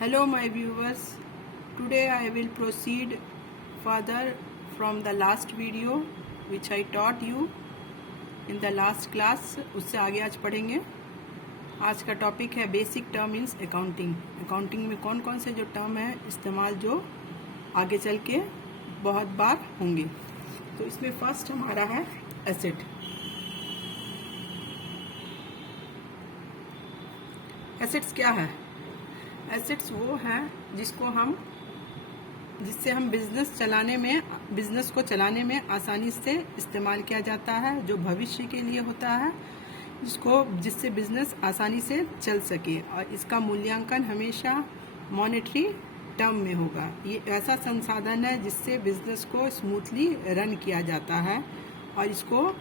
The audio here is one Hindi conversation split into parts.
Hello my viewers, today I will proceed further from the last video which I taught you in the last class. उससे आगे आज पढ़ेंगे। आज का टॉपिक है basic term in accounting. Accounting में कौन कौन से जो टर्म है इस्तेमाल जो आगे चल के बहुत बार होंगे। तो इसमें फर्स्ट हमारा है एसेट। एसेट्स क्या है? एसेट्स वो हैं जिससे हम बिजनेस को चलाने में आसानी से इस्तेमाल किया जाता है, जो भविष्य के लिए होता है, जिससे बिजनेस आसानी से चल सके। और इसका मूल्यांकन हमेशा मॉनेटरी टर्म में होगा। ये ऐसा संसाधन है जिससे बिजनेस को स्मूथली रन किया जाता है और इसको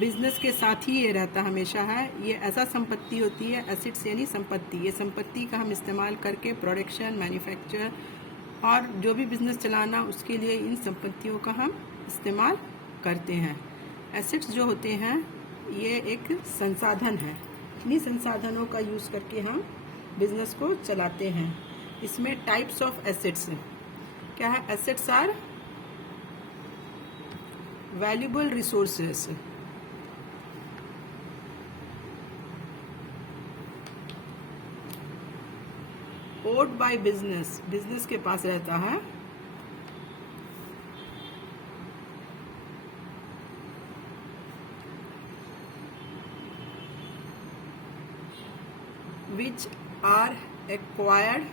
बिजनेस के साथ ही ये रहता हमेशा है। ये ऐसा संपत्ति होती है, एसेट्स यानी संपत्ति। ये संपत्ति का हम इस्तेमाल करके प्रोडक्शन, मैन्युफैक्चर और जो भी बिजनेस चलाना उसके लिए इन संपत्तियों का हम इस्तेमाल करते हैं। एसेट्स जो होते हैं ये एक संसाधन है। इन्हीं संसाधनों का यूज़ करके हम बिजनेस को चलाते हैं। इसमें टाइप्स ऑफ एसेट्स क्या है? Assets are valuable resources, owed by business के पास रहता है, which are acquired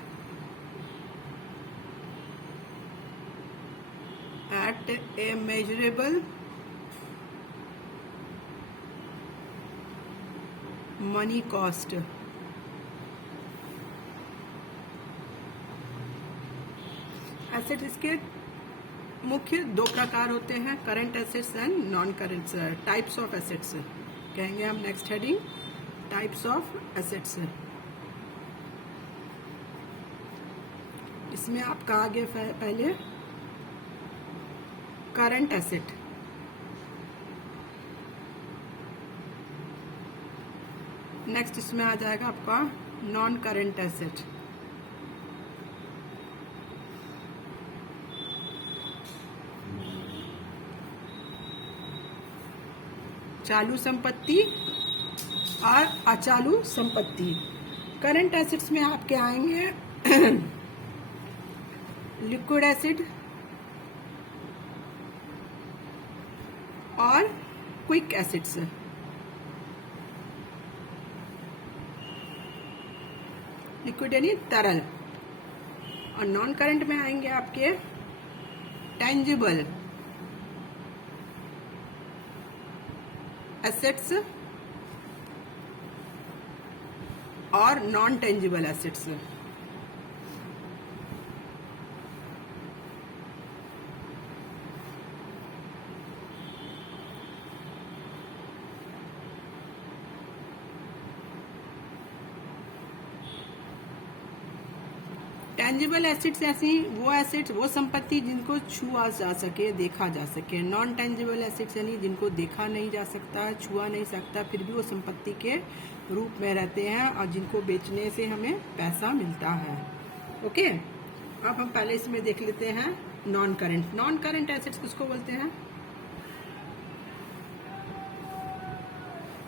at a measurable money cost। Asset इसके मुख्य दो प्रकार होते हैं, current assets and non current. Types of assets कहेंगे हम next heading, types of assets. इसमें आपका आगे पहले करंट एसेट। नेक्स्ट इसमें आ जाएगा आपका नॉन करंट एसेट। चालू संपत्ति और अचालू संपत्ति। करंट एसेट्स में आपके आएंगे लिक्विड एसिड और क्विक एसिड्स। लिक्विड यानी तरल। और नॉन करंट में आएंगे आपके टेंजिबल एसेट्स और non tangible assets. Tangible assets ऐसी वो संपत्ति जिनको छुआ जा सके, देखा जा सके। नॉन टेंजिबल एसेट्स यानी जिनको देखा नहीं जा सकता, छुआ नहीं सकता, फिर भी वो संपत्ति के रूप में रहते हैं और जिनको बेचने से हमें पैसा मिलता है। ओके, अब हम पहले इसमें देख लेते हैं non current. Non current assets किसको बोलते हैं?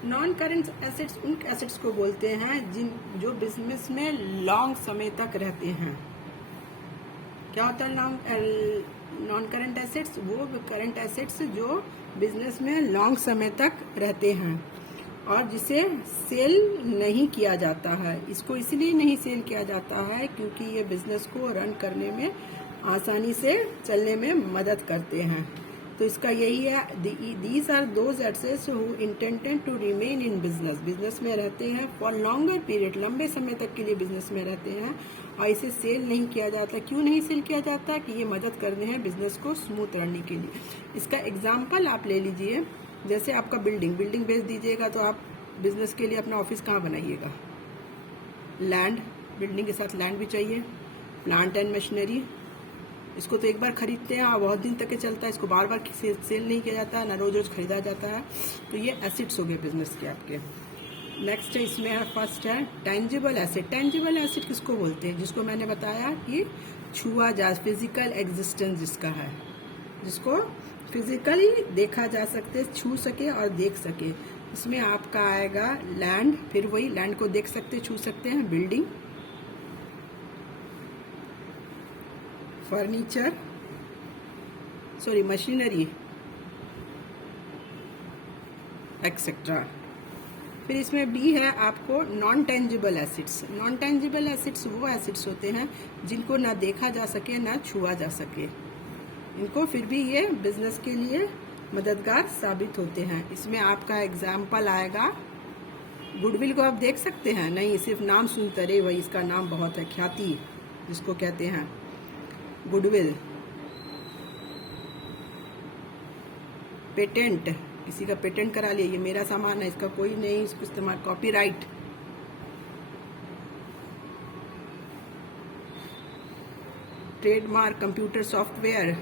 नॉन करंट एसेट्स उन एसेट्स को बोलते हैं जो बिजनेस में लॉन्ग समय तक रहते हैं। क्या होता है नॉन करंट एसेट्स? वो करंट एसेट्स जो बिजनेस में लॉन्ग समय तक रहते हैं और जिसे सेल नहीं किया जाता है। इसको इसलिए नहीं सेल किया जाता है क्योंकि ये बिजनेस को रन करने में आसानी से चलने में मदद करते हैं। तो इसका यही है, these are those assets who intended to remain in business में रहते हैं फॉर लॉन्गर पीरियड, लंबे समय तक के लिए बिजनेस में रहते हैं और इसे सेल नहीं किया जाता। क्यों नहीं सेल किया जाता? कि ये मदद करते हैं बिजनेस को स्मूथ रनने के लिए। इसका एग्जाम्पल आप ले लीजिए, जैसे आपका बिल्डिंग बेच दीजिएगा तो आप बिजनेस के लिए अपना ऑफिस कहाँ बनाइएगा? लैंड, बिल्डिंग के साथ लैंड भी चाहिए, प्लांट एंड मशीनरी। इसको तो एक बार खरीदते हैं और बहुत दिन तक के चलता है, इसको बार बार सेल नहीं किया जाता है, ना रोज रोज खरीदा जाता है। तो ये एसेट्स हो गए बिजनेस के आपके। नेक्स्ट है, इसमें है फर्स्ट है टेंजिबल एसेट। टेंजिबल एसेट किसको बोलते हैं? जिसको मैंने बताया कि छुआ जा, फिजिकल एग्जिस्टेंस जिसका है, जिसको फिजिकली देखा जा सकते, छू सके और देख सके। इसमें आपका आएगा लैंड, फिर वही लैंड को देख सकते, छू सकते हैं, building, furniture, sorry machinery etcetera. फिर इसमें बी है आपको non tangible acids. Non tangible acids वो एसिड्स होते हैं जिनको ना देखा जा सके ना छुआ जा सके, इनको फिर भी ये बिजनेस के लिए मददगार साबित होते हैं। इसमें आपका एग्जाम्पल आएगा, गुडविल को आप देख सकते हैं, नहीं सिर्फ नाम सुनते रहे, वही इसका नाम बहुत है, ख्याति जिसको कहते हैं गुडविल। पेटेंट, किसी का पेटेंट करा लिया, ये मेरा सामान है, इसका कोई नहीं इसको इस्तेमाल, copyright. Trademark, computer software,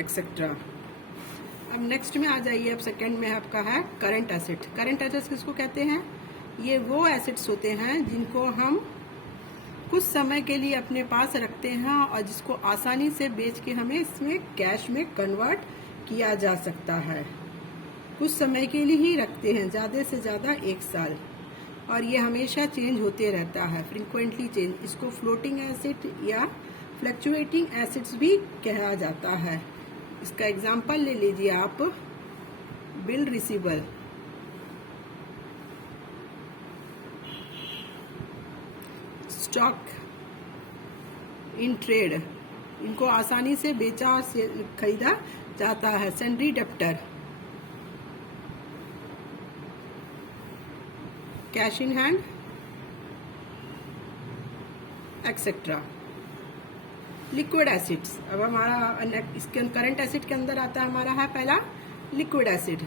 etcetera. अब नेक्स्ट में आ जाइए, अब सेकंड में आपका है करंट एसेट। करंट एसेट्स किसको कहते हैं? ये वो एसेट्स होते हैं जिनको हम कुछ समय के लिए अपने पास रखते हैं और जिसको आसानी से बेच के हमें इसमें कैश में कन्वर्ट किया जा सकता है। कुछ समय के लिए ही रखते हैं, ज़्यादा से ज़्यादा 1 साल, और ये हमेशा चेंज होते रहता है, फ्रीक्वेंटली चेंज। इसको फ्लोटिंग एसेट या फ्लक्चुएटिंग एसेट्स भी कहा जाता है। इसका एग्जाम्पल ले लीजिए आप, bill receiver, stock in trade, इनको आसानी से बेचा और खरीदा जाता है। Sundry debtor, cash in hand etcetera. Liquid acids, अब हमारा इसके करंट एसिड के अंदर आता है, हमारा है पहला लिक्विड एसिड,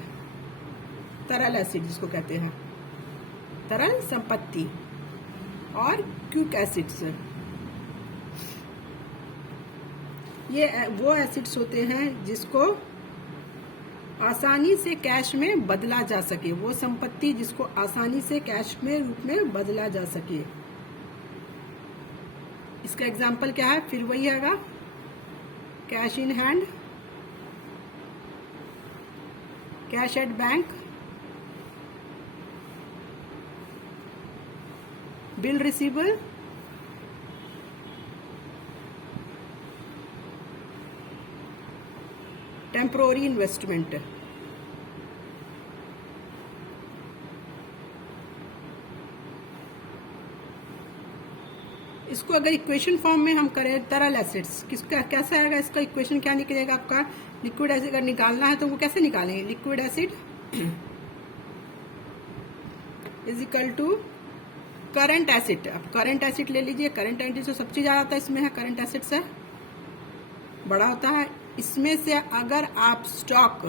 तरल एसिड जिसको कहते हैं, तरल संपत्ति, और क्विक एसिड्स। ये वो एसिड्स होते हैं जिसको आसानी से कैश में बदला जा सके, वो संपत्ति जिसको आसानी से कैश में रूप में बदला जा सके। इसका एग्जाम्पल क्या है? फिर वही हैगा, cash in hand, cash at bank, bill receiver, temporary investment. इसको अगर इक्वेशन फॉर्म में हम करें, तरल एसिड्स किसका कैसा आएगा? इसका इक्वेशन क्या निकलेगा आपका? लिक्विड एसिड अगर निकालना है तो वो कैसे निकालेंगे? Liquid asset is equal to current asset. अब करंट एसिड ले लीजिए, करंट एसिड तो सब चीज आ जाता है इसमें है, करंट एसिड से बड़ा होता है। इसमें से अगर आप स्टॉक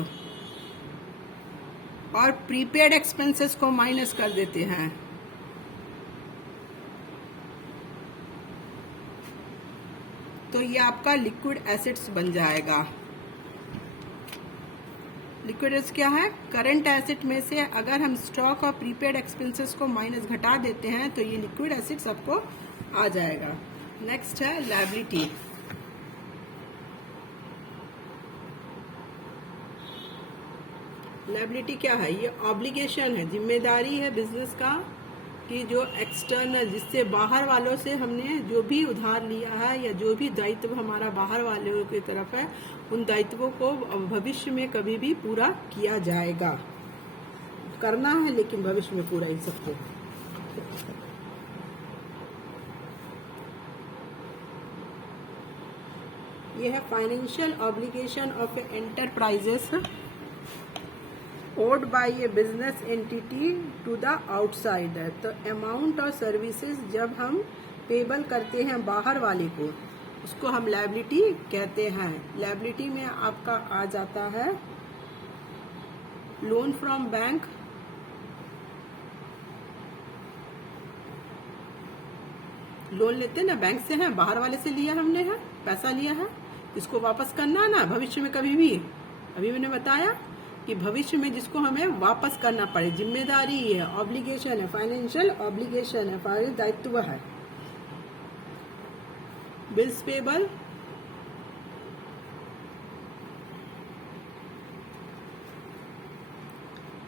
और प्रीपेड एक्सपेंसेस को माइनस कर देते हैं तो ये आपका लिक्विड एसिड्स बन जाएगा। लिक्विड एसिड क्या है? करंट एसिड में से अगर हम स्टॉक और प्रीपेड एक्सपेंसेस को माइनस घटा देते हैं तो ये लिक्विड एसिड्स आपको आ जाएगा। नेक्स्ट है लायबिलिटी। लायबिलिटी क्या है? ये ऑब्लिगेशन है, जिम्मेदारी है बिजनेस का कि जो एक्सटर्नल, जिससे बाहर वालों से हमने जो भी उधार लिया है या जो भी दायित्व हमारा बाहर वालों की तरफ है, उन दायित्वों को भविष्य में कभी भी पूरा किया जाएगा। करना है लेकिन भविष्य में पूरा इन सबको। ये है financial obligation of enterprises owed by a business entity to the outsider। तो अमाउंट और सर्विसेज जब हम पेबल करते हैं बाहर वाले को, उसको हम लायबिलिटी कहते हैं। लायबिलिटी में आपका आ जाता है लोन फ्रॉम बैंक, लोन लेते हैं ना, बैंक से है, बाहर वाले से लिया हमने है, पैसा लिया है, इसको वापस करना है ना भविष्य में कभी भी। अभी मैंने बताया कि भविष्य में जिसको हमें वापस करना पड़े, जिम्मेदारी है, ऑब्लिगेशन है, फाइनेंशियल ऑब्लिगेशन है, फाइनेंशियल दायित्व है। Bills payable,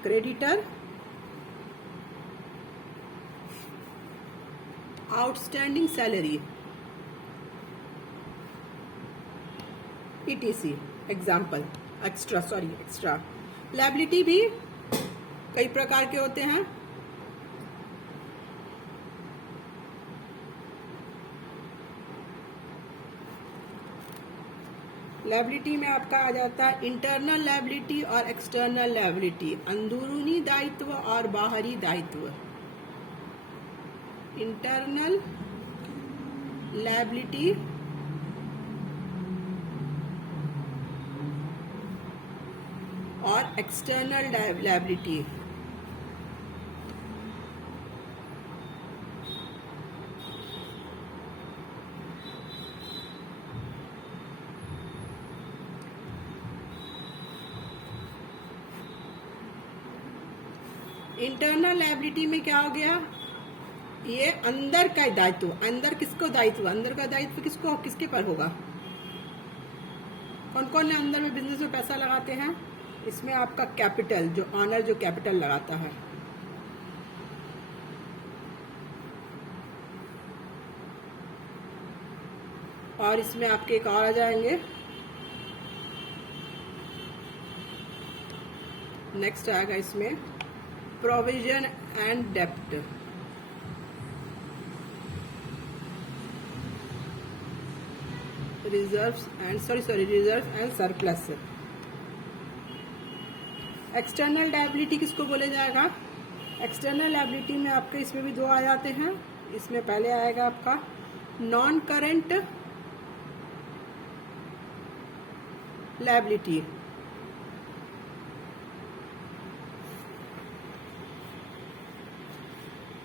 creditor, outstanding salary, ETC, example, extra. Liability भी कई प्रकार के होते हैं। लायबिलिटी में आपका आ जाता है इंटरनल लायबिलिटी और एक्सटर्नल लायबिलिटी, अंदरूनी दायित्व और बाहरी दायित्व। इंटरनल लायबिलिटी और एक्सटर्नल लायबिलिटी। इंटरनल लायबिलिटी में क्या हो गया, ये अंदर का दायित्व, अंदर किसको दायित्व, अंदर का दायित्व किसको, किसके पर होगा, कौन कौन है अंदर में बिजनेस में पैसा लगाते हैं, इसमें आपका कैपिटल, जो ऑनर जो कैपिटल लगाता है। और इसमें आपके एक और आ जाएंगे, नेक्स्ट आएगा इसमें प्रोविजन एंड डेप्ट। Reserves and surplus. External liability किसको बोले जाएगा, एक्सटर्नल लायबिलिटी में आपके इसमें भी दो आ जाते हैं। इसमें पहले आएगा आपका नॉन करंट लायबिलिटी,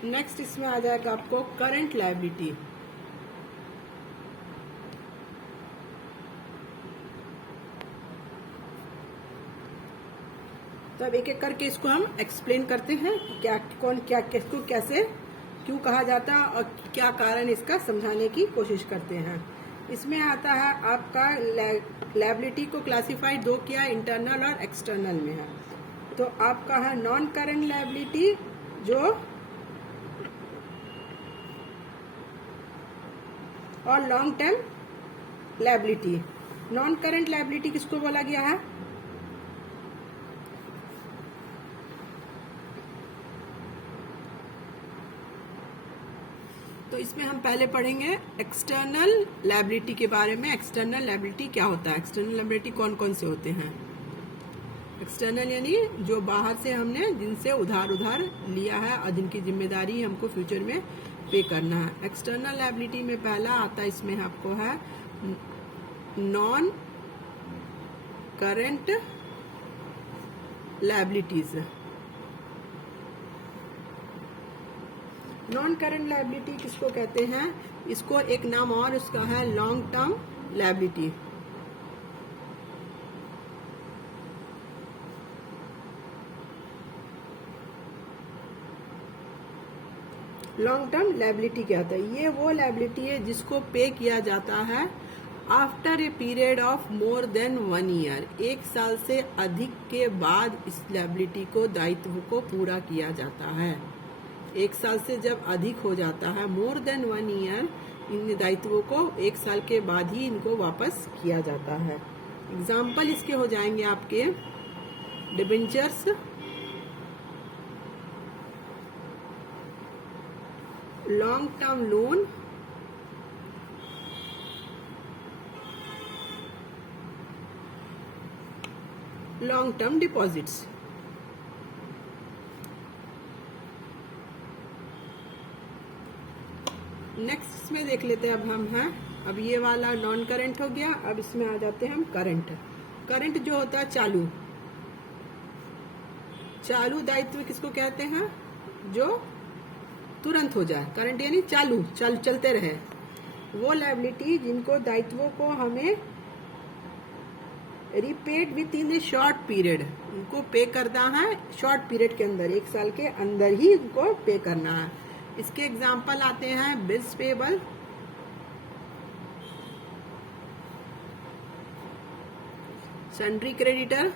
नेक्स्ट इसमें आ जाएगा आपको करंट लायबिलिटी। तो अब एक एक करके इसको हम एक्सप्लेन करते हैं कि क्या कौन क्या किसको कैसे क्यों कहा जाता है और क्या कारण इसका समझाने की कोशिश करते हैं। इसमें आता है आपका लायबिलिटी को क्लासिफाई दो किया, इंटरनल और एक्सटर्नल में है। तो आपका है नॉन करंट लायबिलिटी जो और long term liability. Non current liability किसको बोला गया है, तो इसमें हम पहले पढ़ेंगे एक्सटर्नल लायबिलिटी के बारे में। एक्सटर्नल लायबिलिटी क्या होता है, एक्सटर्नल लायबिलिटी कौन कौन से होते हैं। एक्सटर्नल यानी जो बाहर से हमने जिनसे उधार लिया है और जिनकी जिम्मेदारी हमको फ्यूचर में पे करना है। एक्सटर्नल लायबिलिटी में पहला आता है, इसमें आपको है non current liabilities. Non current liability किसको कहते हैं, इसको एक नाम और उसका है long term liability. Long term liability क्या होता है, ये वो लायबिलिटी है जिसको पे किया जाता है after a period of more than 1 year. 1 साल से अधिक के बाद इस लायबिलिटी को, दायित्व को पूरा किया जाता है। 1 साल से जब अधिक हो जाता है, मोर देन 1 ईयर, इन दायित्वों को 1 साल के बाद ही इनको वापस किया जाता है। एग्जाम्पल इसके हो जाएंगे आपके debentures, long term loan, long term deposits. Next में देख लेते हैं अब हम हैं, अब ये वाला नॉन करंट हो गया। अब इसमें आ जाते हैं हम करंट। करंट जो होता है चालू दायित्व किसको कहते हैं, जो तुरंत हो जाए, करंट यानी चलते रहे। वो लायबिलिटी जिनको दायित्वों को हमें repaid with in A short period, उनको पे करना है शॉर्ट पीरियड के अंदर, 1 साल के अंदर ही उनको पे करना है। इसके एग्जाम्पल आते हैं bills payable, sundry creditor,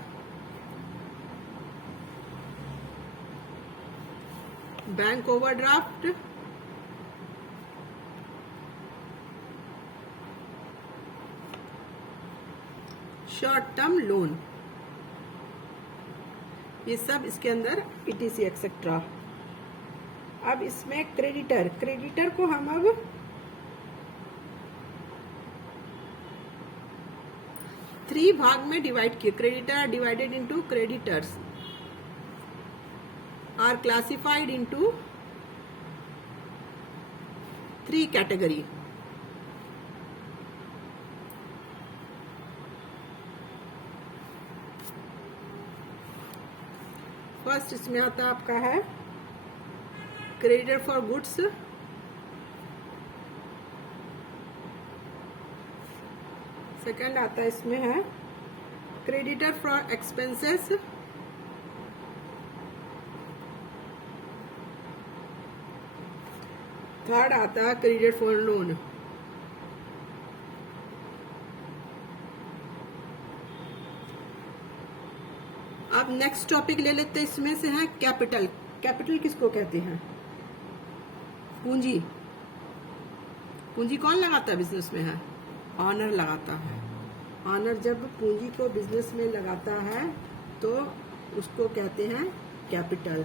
bank overdraft, short term loan, ये सब इसके अंदर ETC एक्सेट्रा। अब इसमें क्रेडिटर को हम अब थ्री भाग में डिवाइड किए। Creditor divided into creditors are classified into 3 category. First इसमें आता आपका है क्रेडिटर फॉर गुड्स, सेकंड आता है इसमें है क्रेडिटर फॉर एक्सपेंसेस, थर्ड आता है क्रेडिटर फॉर लोन। अब नेक्स्ट टॉपिक ले लेते हैं, इसमें से है कैपिटल। कैपिटल किसको कहते हैं? पूंजी। पूंजी कौन लगाता है बिजनेस में? है ऑनर लगाता है। ऑनर जब पूंजी को बिजनेस में लगाता है तो उसको कहते हैं कैपिटल।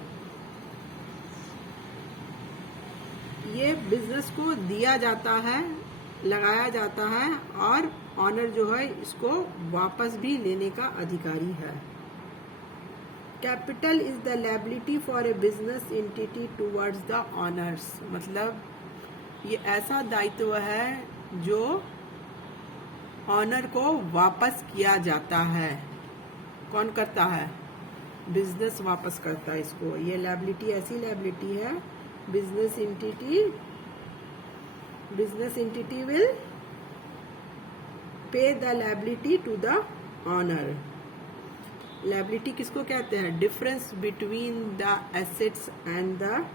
ये बिजनेस को दिया जाता है, लगाया जाता है और ऑनर जो है इसको वापस भी लेने का अधिकारी है। Capital is the liability for a business entity towards the honours. मतलब ये ऐसा दायित्व है जो ऑनर को वापस किया जाता है। कौन करता है? बिजनेस वापस करता है इसको। ये लायबिलिटी ऐसी लायबिलिटी है, business entity will pay the liability to the owner. Liability किसको कहते हैं? Difference between the assets and the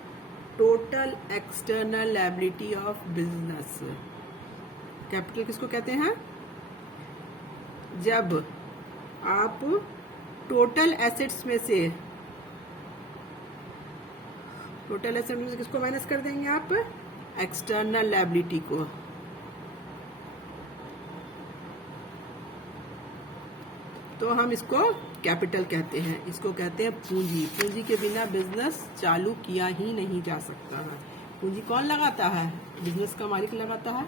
total external liability of business. Capital किसको कहते हैं? जब आप टोटल एसेट्स में से किसको माइनस कर देंगे? आप एक्सटर्नल लायबिलिटी को। तो हम इसको कैपिटल कहते हैं। इसको कहते हैं पूंजी। पूंजी के बिना बिजनेस चालू किया ही नहीं जा सकता है। पूंजी कौन लगाता है? बिजनेस का मालिक लगाता है।